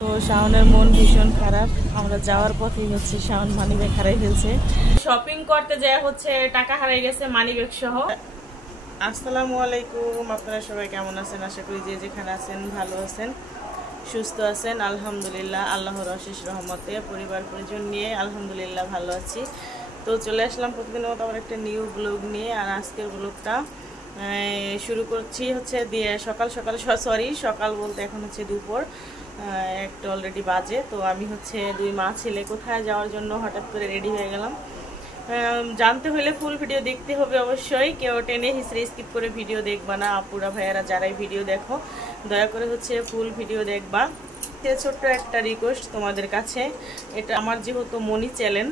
তো শাওনের মন ভীষণ খারাপ। আমরা যাওয়ার পথেই হচ্ছে শাওন মানিব্যাগ হারাই ফেলছে। শপিং করতে যায় হচ্ছে টাকা হারাই গেছে মানিব্যাগ সহ। আসসালামু আলাইকুম, আপনারা সবাই কেমন আছেন? আশা করি যে যেখানে আছেন ভালো আছেন, সুস্থ আছেন। আলহামদুলিল্লাহ, আল্লাহর অশেষ রহমতে পরিবার পরিজন নিয়ে আলহামদুলিল্লাহ ভালো আছি। তো চলে আসলাম প্রতিদিনের মতো আবার একটা নিউ ব্লগ নিয়ে। আর আজকের ব্লগটা শুরু করছি হচ্ছে দিয়ে সকাল বলতে এখন হচ্ছে দুপুর একটা অলরেডি বাজে। তো আমি হচ্ছে দুই মা ছেলে কোথায় যাওয়ার জন্য হঠাৎ করে রেডি হয়ে গেলাম। জানতে হলে ফুল ভিডিও দেখতে হবে অবশ্যই, কেউ টেনে হিসড়ে স্কিপ করে ভিডিও দেখবা না। আপুরা ভাইয়ারা যারাই ভিডিও দেখো দয়া করে হচ্ছে ফুল ভিডিও দেখবা। ছোট্ট একটা রিকোয়েস্ট তোমাদের কাছে, এটা আমার যেহেতু মনি চ্যানেল,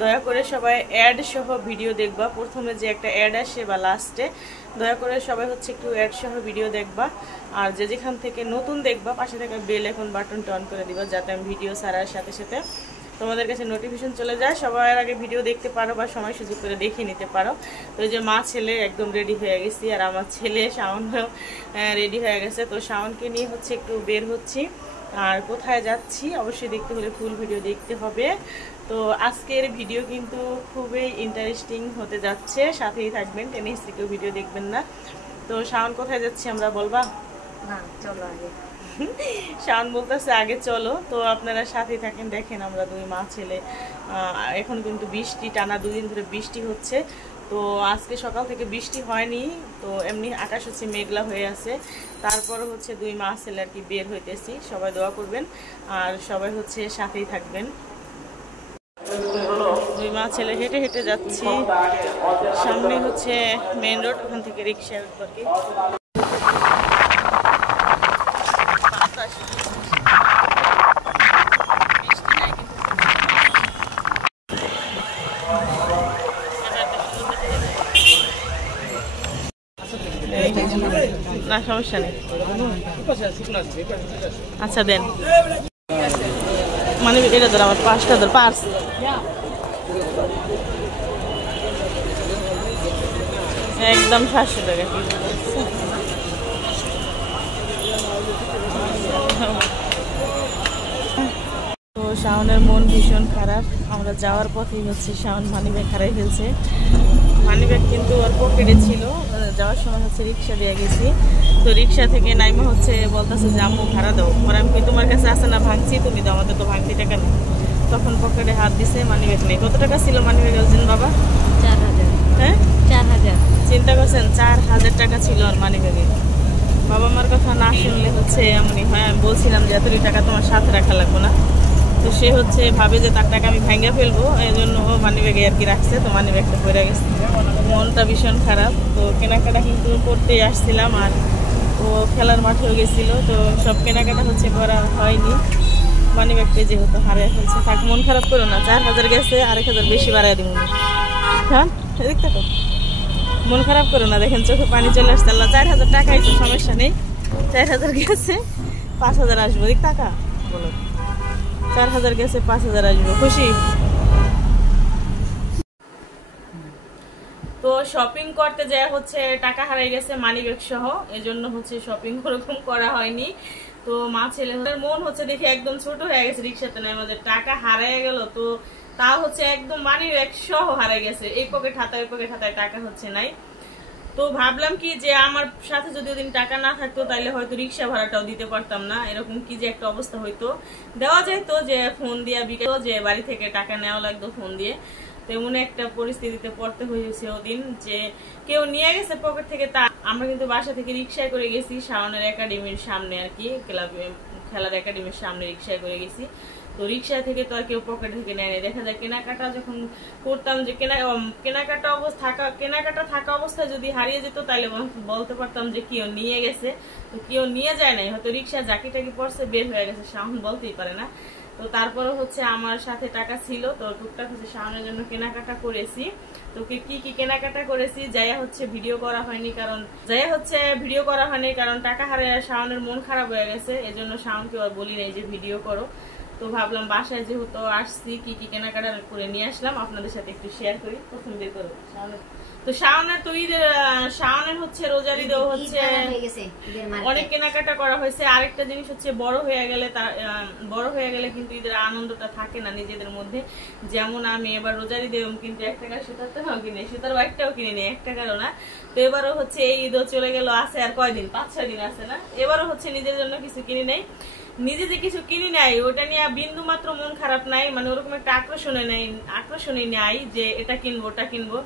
দয়া করে সবাই অ্যাড সহ ভিডিও দেখবা। প্রথমে যে একটা অ্যাড আসে বা লাস্টে, দয়া করে সবাই হচ্ছে একটু অ্যাড সহ ভিডিও দেখবা। আর যে যেখান থেকে নতুন দেখবা পাশে থেকে বেল আইকন বাটনটা অন করে দিবা, যাতে আমি ভিডিও ছাড়ার সাথে সাথে তোমাদের কাছে নোটিফিকেশন চলে যায়, সবার আগে ভিডিও দেখতে পারো বা সময় সুযোগ করে দেখে নিতে পারো। তো এই যে মা ছেলে একদম রেডি হয়ে গেছি, আর আমার ছেলে শাওনও রেডি হয়ে গেছে। তো শাওনকে নিয়ে হচ্ছে একটু বের হচ্ছি। আর কোথায় যাচ্ছি অবশ্যই দেখতে হলে ফুল ভিডিও দেখতে হবে। তো আজকের ভিডিও কিন্তু খুবই ইন্টারেস্টিং হতে যাচ্ছে, সাথেই থাকবেন, টেনে হিস্ট্রি কেউ ভিডিও দেখবেন না। তো শাওন কোথায় যাচ্ছি আমরা বলবা? না চলো আগে। শাওন বলতেছে আগে চলো। তো আপনারা সাথেই থাকেন, দেখেন আমরা দুই মা ছেলে। এখন কিন্তু বৃষ্টি, টানা 2 দিন ধরে বৃষ্টি হচ্ছে। তো আজকে সকাল থেকে বৃষ্টি হয়নি, তো এমনি আকাশ হচ্ছে মেঘলা হয়ে আছে। তারপরে হচ্ছে দুই মা ছেলে আর কি বের হইতেছি। সবাই দোয়া করবেন আর সবাই হচ্ছে সাথেই থাকবেন। দুই মা ছেলে হেঁটে হেঁটে যাচ্ছি, সামনে হচ্ছে মেইন রোড, ওখান থেকে রিক্সা উঠবো আর কি। না সমস্যা নেই, আচ্ছা দেন। মানে এটা ধর আমার 5টা ধর পার্স। একদম 700 টাকা। তো শাওনের মন ভীষণ খারাপ। আমরা যাওয়ার পথেই হচ্ছে শাওন মানিব্যাগ হারাই ফেলছে। মানিব্যাগ কিন্তু ওর পকেটে ছিল, যাওয়ার সময় হচ্ছে রিক্সা দিয়ে গেছি। তো রিক্সা থেকে নাইমা হচ্ছে বলতেছে যে আম্মু ভাড়া দাও। পরে আমি তোমার কাছে আসে না ভাঙছি, তুমি দাও, আমাদের তো ভাঙতি টাকা নেই। তখন পকেটে হাত দিছে, মানিব্যাগ নেই। কত টাকা ছিল মানিব্যাগ বলছেন বাবা? 4000। হ্যাঁ 4000। চিন্তা করছেন, 4000 টাকা ছিল আর মানিব্যাগে। বাবা মার কথা না শুনলে হচ্ছে এমনই হয়। আমি বলছিলাম যে এতটি টাকা তোমার সাথে রাখা লাগবো না। তো সে হচ্ছে ভাবে যে তার টাকা আমি ভেঙে ফেলবো, এই জন্য ও মানিব্যাগে আর কি রাখছে। তো মানিব্যাগটা পড়ে গেছে, মনটা ভীষণ খারাপ। তো কেনাকাটা কিন্তু করতেই আসছিলাম, আর ও খেলার মাঠেও গেছিল। তো সব কেনাকাটা হচ্ছে করা হয়নি, মানিব্যাগটা যেহেতু হারিয়ে ফেলছে। থাক, মন খারাপ করো না, 4000 গেছে, 1000 বেশি বাড়াই দিব। হ্যাঁ দেখতে তো, মন খারাপ করো না। দেখেন চোখে পানি চলে আসছে। আল্লাহ 4000 টাকাই তো, সমস্যা নেই। 4000 গেছে, 5000 আসবো। দেখ টাকা বলো, 4000 গেছে, 5000 আসবো, খুশি? তো শপিং করতে যায় হচ্ছে টাকা হারাই গেছে মানিব্যাগ সহ, এজন্য হচ্ছে শপিং ওরকম করা হয়নি। তো মা ছেলে মন হচ্ছে দেখে একদম ছোট হয়ে গেছে। রিক্সাতে নাই আমাদের টাকা হারাই গেল, তো তা হচ্ছে একদম মানিব্যাগ সহ হারাই গেছে। এই পকেট হাতায় ওই পকেট হাতায় টাকা হচ্ছে নাই। তো ভাবলাম কি যে আমার সাথে যদি ওদিন টাকা না থাকতো তাহলে হয়তো রিক্সা ভাড়াটাও দিতে পারতাম না, এরকম কি যে একটা অবস্থা হইতো। দেওয়া যাইতো যে ফোন দিয়ে বিকেল, যে বাড়ি থেকে টাকা নেওয়া লাগতো ফোন দিয়ে। তেমন একটা পরিস্থিতিতে পড়তে হয়েছে ওদিন, যে কেউ নিয়ে গেছে পকেট থেকে। তা আমরা কিন্তু বাসা থেকে রিক্সায় করে গেছি, শাওনের একাডেমির সামনে আর কি, খেলার একাডেমির সামনে রিক্সায় করে গেছি। তো রিক্সা থেকে তো আর কেউ পকেট থেকে নেয়। দেখা যায় কেনাকাটা যখন করতাম, যে কেনাকাটা থাকা অবস্থায় যদি হারিয়ে যেত তাহলে বলতে পারতাম যে কেউ নিয়ে গেছে। তো কেউ নিয়ে যায় নাই, হয়তো রিক্সা জাকি টাকি পড়ছে, বের হয়ে গেছে, শাওন বলতেই পারে না। তো তারপরে হচ্ছে আমার সাথে টাকা ছিল, তো টুকটাক হচ্ছে শাওনের জন্য কেনাকাটা করেছি। তো কি কি কেনাকাটা করেছি যাইয়া হচ্ছে ভিডিও করা হয়নি, কারণ টাকা হারিয়ে শাওনের মন খারাপ হয়ে গেছে। এজন্য শাওনকে আর বলি নাই যে ভিডিও করো। তো তো ভাবলাম বাসায় যেহেতু আসছি কি কি কেনাকাটা করে নিয়ে আসলাম আপনাদের সাথে একটু শেয়ার করি। প্রথম বের করবো তো শাওনের তো শাওনের হচ্ছে রোজার ঈদেও হচ্ছে অনেক কেনাকাটা করা হয়েছে। আরেকটা জিনিস হচ্ছে বড় হয়ে গেলে কিন্তু ঈদের আনন্দটা থাকে না নিজেদের মধ্যে। যেমন আমি এবার রোজার ঈদে কিন্তু 1 টাকার সুতারটাও কিনে সুতার একটাও কিনে নিই, 1 টাকারও না। তো এবারও হচ্ছে এই ঈদও চলে গেল, আছে আর কয়দিন, 5-6 দিন আছে না। এবারও হচ্ছে নিজের জন্য কিছু কিনে নেই। নিজে যে কিছু কিনি নাই ওটা নিয়ে বিন্দু মাত্র মন খারাপ নাই, মানে ওরকম একটা আকর্ষণে নাই যে এটা কিনবো ওটা কিনবো।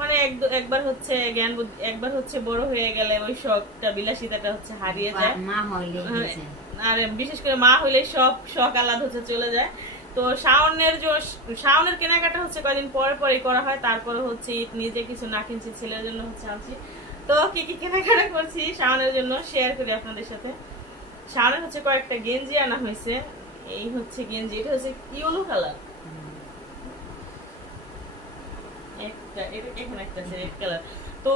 মানে একবার হচ্ছে বড় হয়ে গেলে ওই শখটা বিলাসিতাটা হচ্ছে হারিয়ে যায়। আর বিশেষ করে মা হইলে সব শখ আলাদা হচ্ছে চলে যায়। তো শাওনের কেনাকাটা হচ্ছে কয়েকদিন পরে করা হয়। তারপরে হচ্ছে নিজে কিছু না কিনছি, ছেলের জন্য হচ্ছে আনছি। তো কি কি কেনাকাটা করছি শাওনের জন্য শেয়ার করি আপনাদের সাথে। শাওনের হচ্ছে কয়েকটা গেঞ্জি আনা হয়েছে। এই হচ্ছে গেঞ্জি, এটা হচ্ছে ইয়েলো কালার, এখানে একটা আছে রেড কালার। তো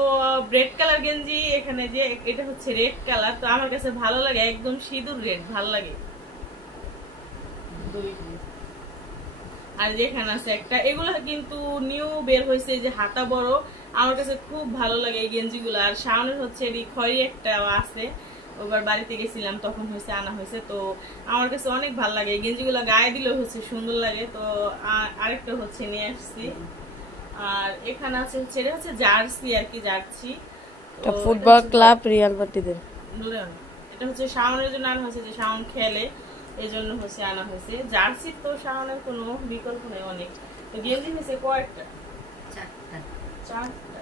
রেড কালার গেঞ্জি এখানে যে এটা হচ্ছে রেড কালার। তো আমার কাছে ভালো লাগে, একদম সিঁদুর রেড ভালো লাগে। আর যেখানে আছে একটা, এগুলো কিন্তু নিউ বের হয়েছে যে হাতা বড়, আমার কাছে খুব ভালো লাগে এই গেঞ্জিগুলো। আর শাওনের হচ্ছে খয়েরি একটা আছে, ওবার বাড়িতে গেছিলাম তখন হয়েছে আনা হয়েছে। তো আমার কাছে অনেক ভালো লাগে এই গেঞ্জিগুলো, গায়ে দিলেও হচ্ছে সুন্দর লাগে। তো আরেকটা হচ্ছে নিয়ে আসছি। আর এখানে আছে হচ্ছে এটা হচ্ছে জার্সি আর কি, জার্সি ফুটবল ক্লাব রিয়াল বাটিদের। এটা হচ্ছে শাওনের জন্য আনা হয়েছে, যে শাওন খেলে এই জন্য হচ্ছে আনা হয়েছে জার্সি। তো শাওনের কোনো বিকল্প নেই, অনেক। তো গেঞ্জি হয়েছে কয়েকটা, 4টা।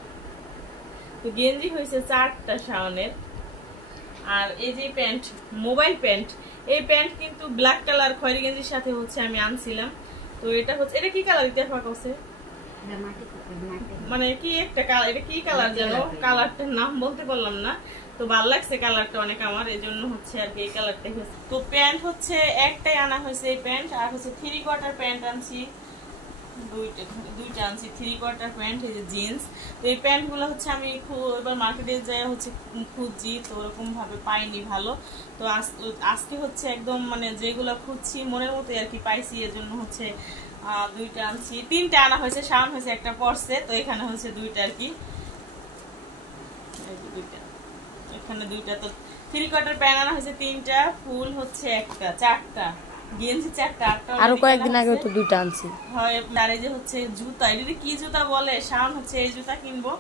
তো গেঞ্জি হয়েছে 4টা শাওনের। আর এই যে প্যান্ট, মোবাইল প্যান্ট, এই প্যান্ট কিন্তু ব্ল্যাক কালার খয়েরি গেঞ্জির সাথে হচ্ছে আমি আনছিলাম। তো এটা হচ্ছে, এটা কি কালার দিতে পারছে, মানে কি একটা কালার, এটা কি কালার যেন, কালারটার নাম বলতে পারলাম না। তো ভালো লাগছে কালারটা অনেক আমার, এই জন্য হচ্ছে আর কি এই কালারটা হয়েছে। তো প্যান্ট হচ্ছে একটাই আনা হয়েছে এই প্যান্ট। আর হচ্ছে 3/4 প্যান্ট আনছি, দুইটা আনছি 3/4 প্যান্ট, এই যে জিন্স। তো এই প্যান্ট গুলো হচ্ছে আমি এবার মার্কেটে যাই হচ্ছে খুঁজছি, তো ওরকম ভাবে পাইনি ভালো। তো আজকে হচ্ছে একদম মানে যেগুলো খুঁজছি মনের মতো আর কি পাইছি, এর জন্য হচ্ছে 2টা আনছি। 3টা আনা হয়েছে, শাওন হয়েছে একটা পরছে। তো এখানে হচ্ছে 2টা আর কি, এখানে 2টা। তো 3/4 প্যান্ট আনা হয়েছে 3টা, ফুল হচ্ছে একটা, 4টা গেঞ্জি 4টা। আরো কয়েকদিন আগে তো 2টা আনছি। হয় আর এই যে হচ্ছে জুতা, এটা কি জুতা বলে, শাওন হচ্ছে এই জুতা কিনবো।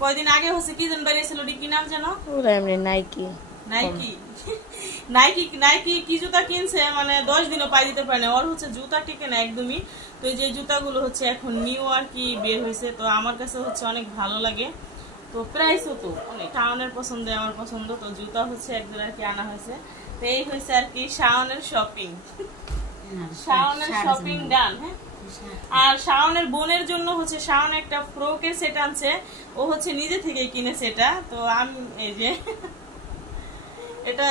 কয়দিন আগে হচ্ছে কি জন বেরিয়েছিল, কি নাম যেন, ওরা এমনি নাইকি কি জুতা কিনছে, মানে 10 দিনও পাই দিতে পারে না, ওর হচ্ছে জুতা টিকে না একদমই। তো এই যে জুতাগুলো হচ্ছে এখন নিউ আর কি বের হয়েছে। তো আমার কাছে হচ্ছে অনেক ভালো লাগে। তো প্রাইসও তো অনেক, শাওনের পছন্দ আমার পছন্দ। তো জুতা হচ্ছে একদিন আর কি আনা হয়েছে। তো এই হয়েছে আর কি শাওনের শপিং ডান। হ্যাঁ, আর শাওনের বোনের জন্য হচ্ছে শাওন একটা ফ্রকের সেট আনছে, ও হচ্ছে নিজে থেকেই কিনেছে এটা। তো আমি এই যে এটা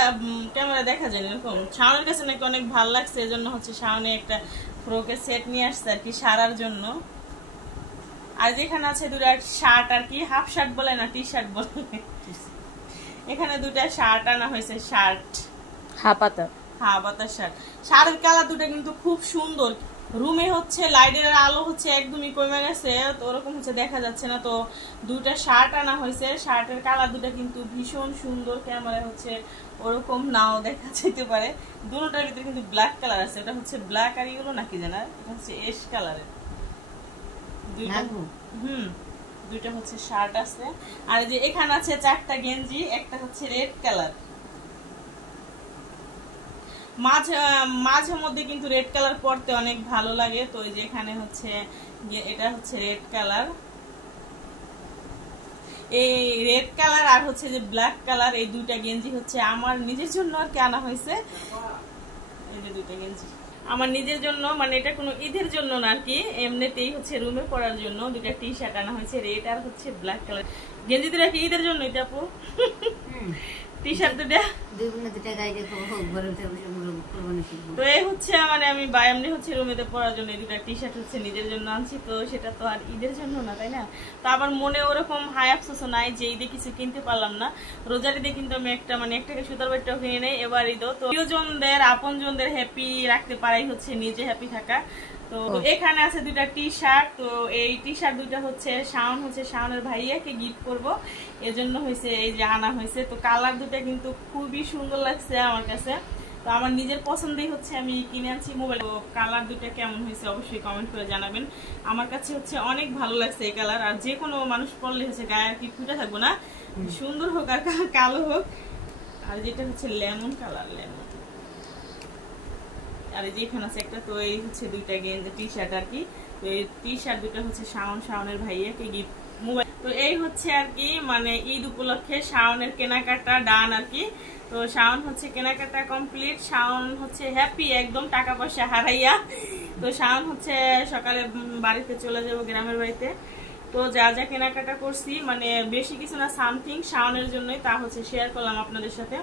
ক্যামেরা দেখা যায় এরকম, শাওনের কাছে নাকি অনেক ভালো লাগছে, এজন্য হচ্ছে শাওনে একটা ফ্রকের সেট নিয়ে আসছে আর কি সারার জন্য। আর যেখানে আছে 2টা শার্ট আর কি, হাফ শার্ট বলে না, টি শার্ট বলে, এখানে 2টা শার্ট আনা হয়েছে, শার্ট হাফাতা শার্ট। শার্টের কালার 2টা কিন্তু খুব সুন্দর। রুমে হচ্ছে লাইটের আলো হচ্ছে একদমই কমে গেছে, তো ওরকম হচ্ছে দেখা যাচ্ছে না। তো 2টা শার্ট আনা হয়েছে, শার্টের কালার 2টা কিন্তু ভীষণ সুন্দর, ক্যামেরায় হচ্ছে ওরকম নাও দেখা যেতে পারে। দুটোটার ভিতরে কিন্তু ব্ল্যাক কালার আছে, এটা হচ্ছে ব্ল্যাক আর ইয়েলো নাকি জানা, এটা হচ্ছে এশ কালারের। 2টা হচ্ছে শার্ট আছে। আর যে এখানে আছে 4টা গেঞ্জি, একটা হচ্ছে রেড কালার, মাঝে মধ্যে কিন্তু রেড কালার পরতে অনেক ভালো লাগে। তো এই যে এখানে হচ্ছে এটা হচ্ছে রেড কালার, এই রেড কালার আর হচ্ছে যে ব্ল্যাক কালার, এই 2টা গেঞ্জি হচ্ছে আমার নিজের জন্য আর কি আনা হয়েছে। এই যে 2টা গেঞ্জি আমার নিজের জন্য, মানে এটা কোনো ঈদের জন্য না আর কি, এমনিতেই হচ্ছে রুমে পরার জন্য। 2টা টি শার্ট আনা হয়েছে, রেড আর হচ্ছে ব্ল্যাক কালার। গেঞ্জি 2টা কি ঈদের জন্য এটা আপু, টি শার্ট 2টা তো এই হচ্ছে মানে আমি এমনি হচ্ছে রুমেতে পরার জন্য দুটা টি শার্ট হচ্ছে নিজের জন্য আনছি, তো সেটা তো আর ঈদের জন্য না, তাই না? তো আবার মনে ওরকম হাই আফসোসও নাই যে ঈদে কিছু কিনতে পারলাম না। রোজার ঈদে কিন্তু আমি একটা সুতার বাড়িটাও কিনে নেই, এবার ঈদও তো প্রিয়জনদের আপনজনদের হ্যাপি রাখতে পারাই হচ্ছে নিজে হ্যাপি থাকা। তো এখানে আছে দুটা টি শার্ট, তো এই টি শার্ট দুটা হচ্ছে শাওনের ভাইয়াকে গিফট করব, এজন্য হয়েছে এই যে আনা হয়েছে। তো কালার দুটা কিন্তু খুবই সুন্দর লাগছে আমার কাছে, তো আমার নিজের পছন্দেই হচ্ছে আমি কিনে আনছি মোবাইল। তো কালার দুটা কেমন হয়েছে অবশ্যই কমেন্ট করে জানাবেন। আমার কাছে হচ্ছে অনেক ভালো লাগছে এই কালার, আর যে কোনো মানুষ পরলে হচ্ছে গায়ে আর কি ফুটে থাকবো না, সুন্দর হোক আর কালো হোক। আর যেটা হচ্ছে লেমন কালার, লেমন। আর এই যে এখানে আছে একটা, তো এই হচ্ছে দুইটা গেঞ্জি টি শার্ট আর কি। তো এই টি শার্ট দুটা হচ্ছে শাওনের ভাইয়াকে গিফট মোবাইল। তো এই হচ্ছে আর কি মানে ঈদ উপলক্ষে শাওনের কেনাকাটা ডান আর কি। তো শাওন হচ্ছে কেনাকাটা কমপ্লিট, শাওন হচ্ছে হ্যাপি একদম, টাকা পয়সা হারাইয়া। তো শাওন হচ্ছে সকালে বাড়িতে চলে যাবো, গ্রামের বাড়িতে। তো যা যা কেনাকাটা করছি মানে বেশি কিছু না, সামথিং শাওনের জন্যই, তা হচ্ছে শেয়ার করলাম আপনাদের সাথে।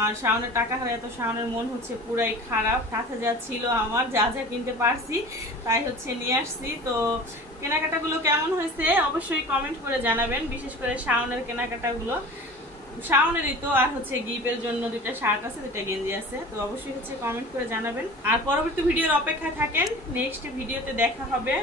আর শাওনের টাকা হারায় তো শাওনের মন হচ্ছে পুরাই খারাপ, সাথে যা ছিল আমার যা যা কিনতে পারছি তাই হচ্ছে নিয়ে আসছি। তো কেনাকাটাগুলো কেমন হয়েছে অবশ্যই কমেন্ট করে জানাবেন, বিশেষ করে শাওনের কেনাকাটাগুলো। শাওনেরই তো, আর হচ্ছে গিফটের জন্য দুটা শার্ট আছে, দুটা গেঞ্জি আছে, তো অবশ্যই হচ্ছে কমেন্ট করে জানাবেন। আর পরবর্তী ভিডিওর অপেক্ষায় থাকেন, নেক্সট ভিডিওতে দেখা হবে।